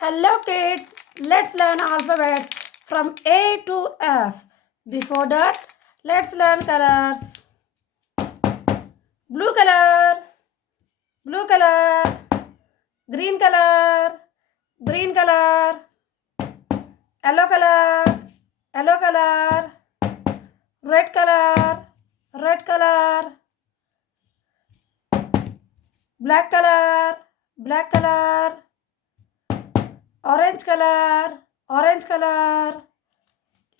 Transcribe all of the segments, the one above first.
Hello kids, let's learn alphabets from A to F. Before that, let's learn colors. Blue color, blue color, green color, green color, yellow color, yellow color, red color, red color, black color, black color, orange color, orange color.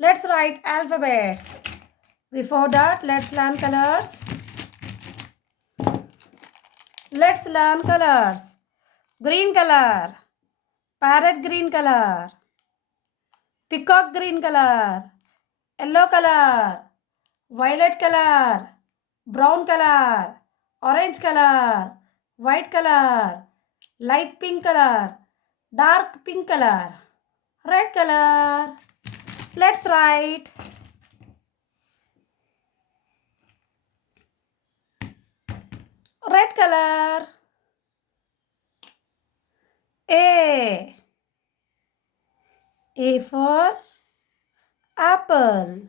Let's write alphabets. Before that, let's learn colors. Let's learn colors. Green color, parrot green color, peacock green color, yellow color, violet color, brown color, orange color, white color, light pink color, dark pink color, red color. Let's write. Red color. A. A for apple.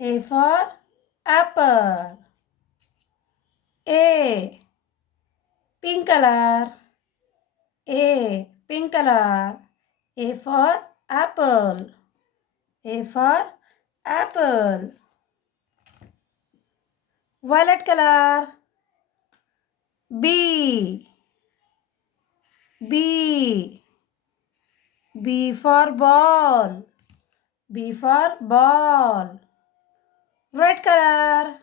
A for apple. A. Pink color. A. Pink color. A for apple. A for apple. Violet color. B. B. B for ball. B for ball. Red color.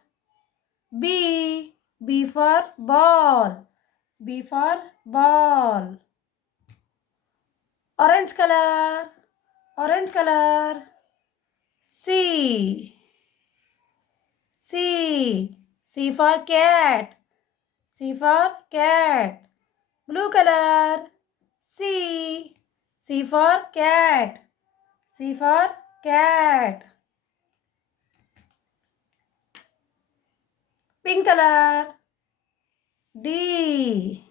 B. B for ball. B for ball. Orange color. Orange color. C. C. C for cat. C for cat. Blue color. C. C for cat. C for cat. Pink color. D.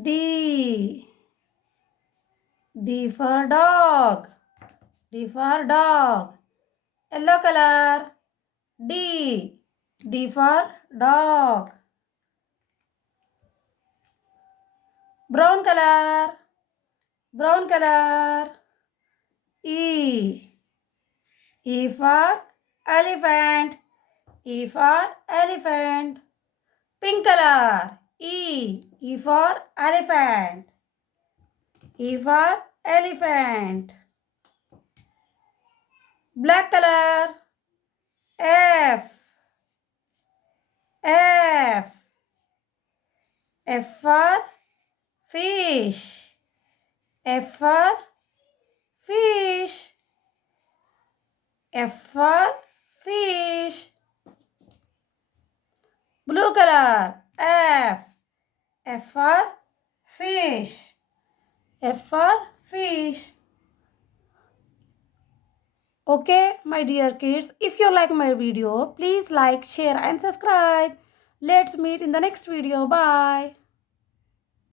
D. D for dog. D for dog. Yellow color. D. D for dog. Brown color. Brown color. E. E for elephant. E for elephant. Pink color. E. E for elephant. E for elephant. Black color. F. F. F for fish. F for fish. F for fish. Blue color. F. F for fish. F for fish. Okay, my dear kids, if you like my video, please like, share and subscribe. Let's meet in the next video. Bye.